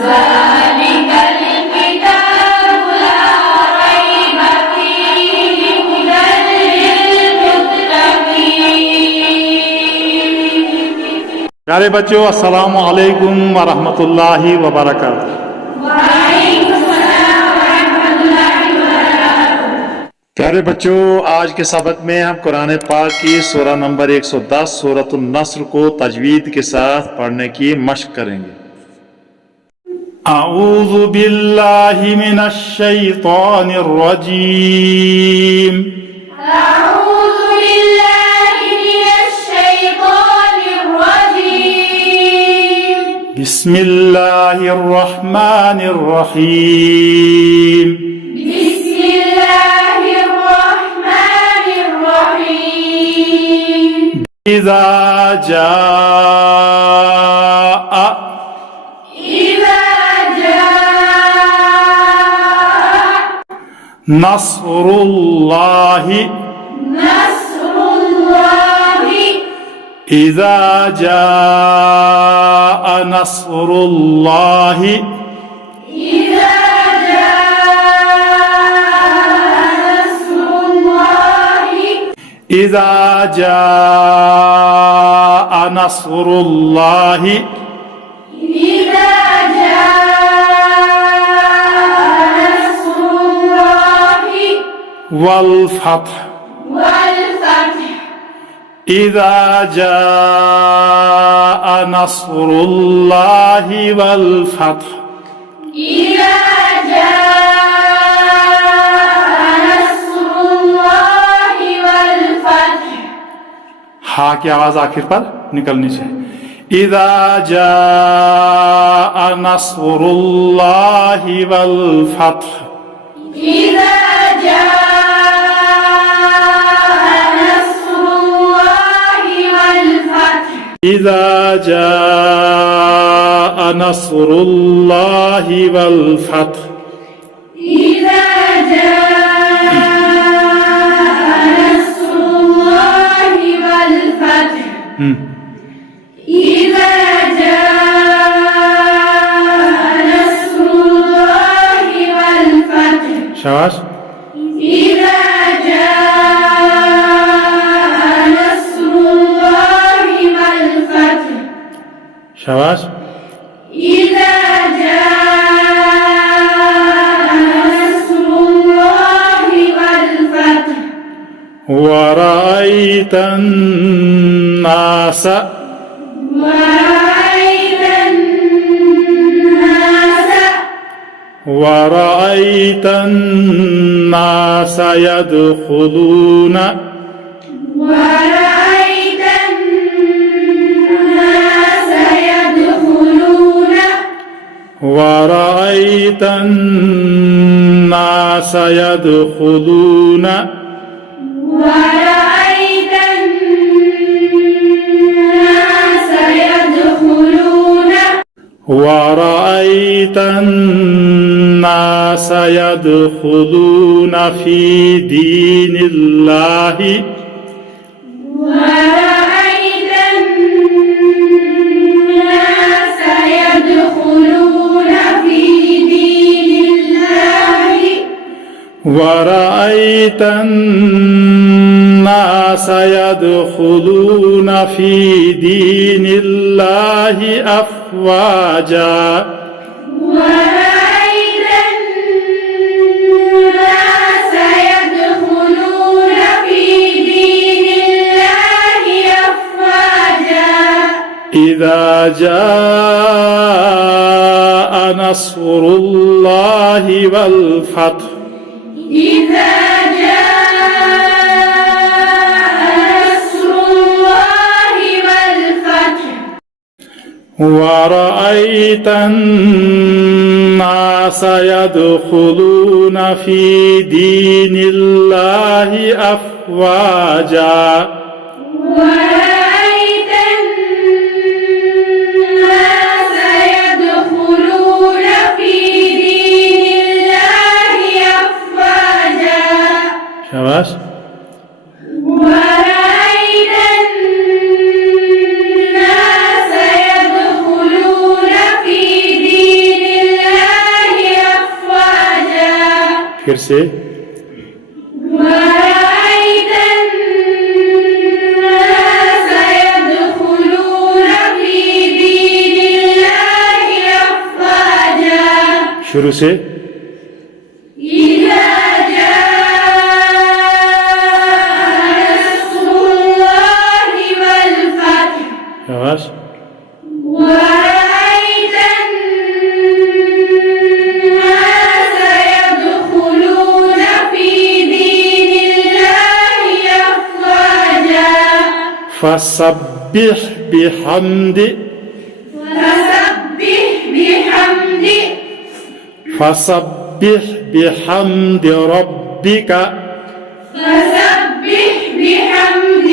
ذلك الكتاب لا ريب فيه هدى للمتقين. प्यारे बच्चों, अस्सलामु अलैकुम व रहमतुल्लाहि व बरकातुहू। प्यारे बच्चों, आज के सबक में हम कुरान पाक की सूरा नंबर 110 सूरतुन नस्र को तजवीद के साथ पढ़ने की मश्क करेंगे। अऊज़ु बिल्लाहि मिनश शैतानिर रजीम। أعوذ بالله من الشيطان الرجيم. बिस्मिल्लाहिर रहमानिर रहीम। بسم الله الرحمن الرحيم. إذا جاء إذا جاء نصر الله نصر الله. إذا جاء نصر الله إذا جاء نصر الله. إذا جاء نصر الله إذا جاء نصر الله والفتح والفتح. إذا جاء نصر الله والفتح إذا جاء نصر الله والفتح. हा की आवाज आखिर पर निकलनी चाहिए। इज़ा जाअ नस्रुल्लाहि वल फत्ह। إذا جاء نصر الله والفتح. إذا جاء नस्रुल्लाहि वल फत्ह। إذا جاء نصر الله والفتح. إذا جاء نصر الله والفتح. शाबाश। إذا جاء نصر الله والفتح. शाबाश। إذا جاء نصر الله والفتح. ورأيت الناس ورأيت الناس ورأيت الناس يدخلون ورأيت الناس يدخلون ورأيت الناس يدخلون ورأيت الناس يدخلون ورأيت الناس يدخلون في دين الله ورأيت الناس يدخلون في دين الله ورأيت الناس يدخلون في دين الله أفواجا ورأيت الناس يدخلون في دين الله أفواجا. إذا جاء نصر الله والفتح. إذا جاء نصر الله والفتح. ورأيت الناس يدخلون في دين الله أفواجا ورأيت الناس يدخلون في دين الله أفواجا. शाबाश। ورأيت الناس يدخلون في دين फिर से ورأيت الناس يدخلون في دين الله أفواجا शुरू से إذا جاء نصر الله والفتح आवाज ورأيت الناس يدخلون في دين الله أفواجا فسبح بحمد فسبح بحمد ربك فسبح بحمد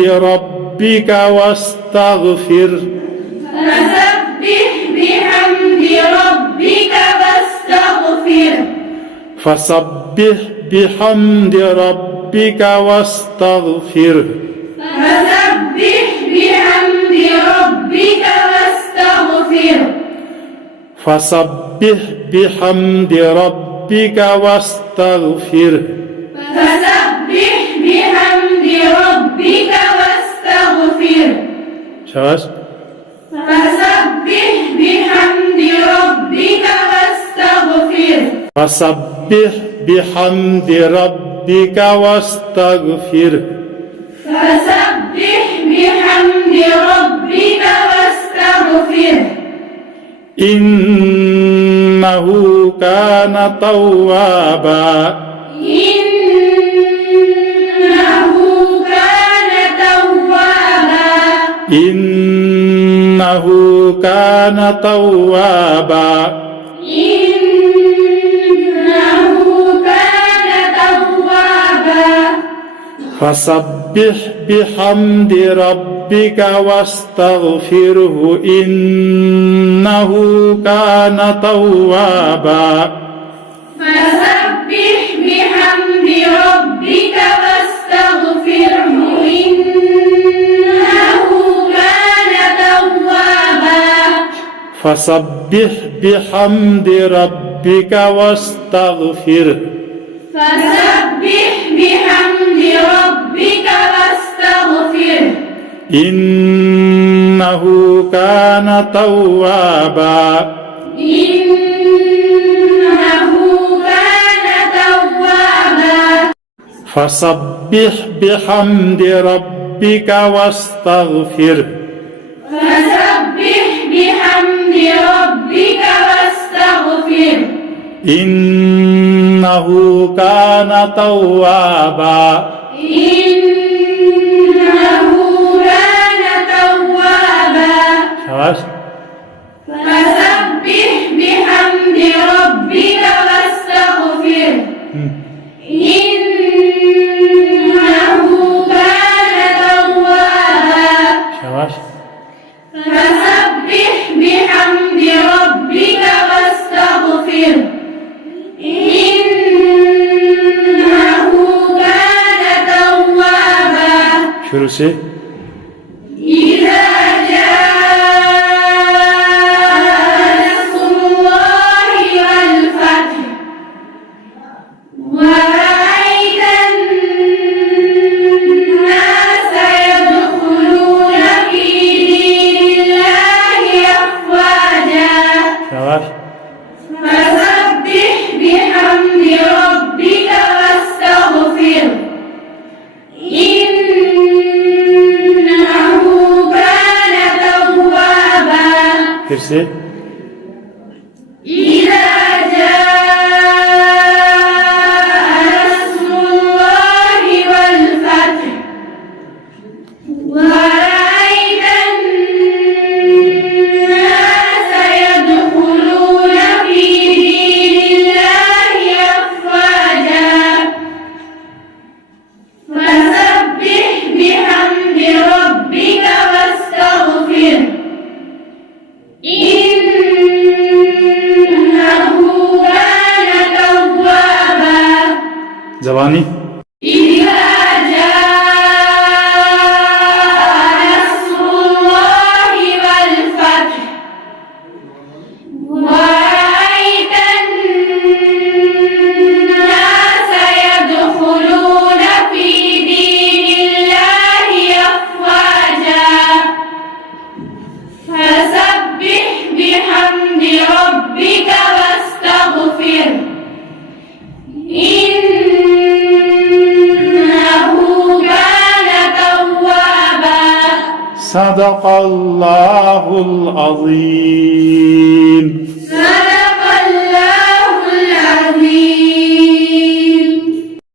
ربك واستغفر فسبح بحمد ربك واستغفر فسبح بحمد ربك واستغفر شاش فسبح بحمد ربك واستغفر فسبح بحمد ربك واستغفر فسبح بحمد ربك واستغفر إنه كان توابا إنه كان توابا إنه كان توابا إنه كان توابا فسبح بحمد ربك واستغفره إنه كان توابا فسبح بحمد ربك واستغفره إنه كان توابا فسبح بحمد ربك واستغفره فسبح بحمد ربك واستغفره إنه كان توابا إنه كان توابا فسبح بحمد ربك واستغفره فسبح بحمد ربك واستغفره إنه كان توابا إنه كان توابا شاش فسبح بحمد ربك واستغفره إنه كان توابا شاش فسبح بحمد ربك واستغفره إنه كان توابا शुरू से إذا جاء نصر الله والفتح ورأيت الناس يدخلون في دين الله أفواجا شاش فسبح بحمد ربك واستغفره إنه كان توابا फिर से إذا جاء نصر الله والفتح ورأيت الناس يدخلون في دين الله أفواجا فسبح بحمد ربك واستغفره إنه كان توابا زباني إذا جاء نصر الله والفتح صدق الله العظيم. صدق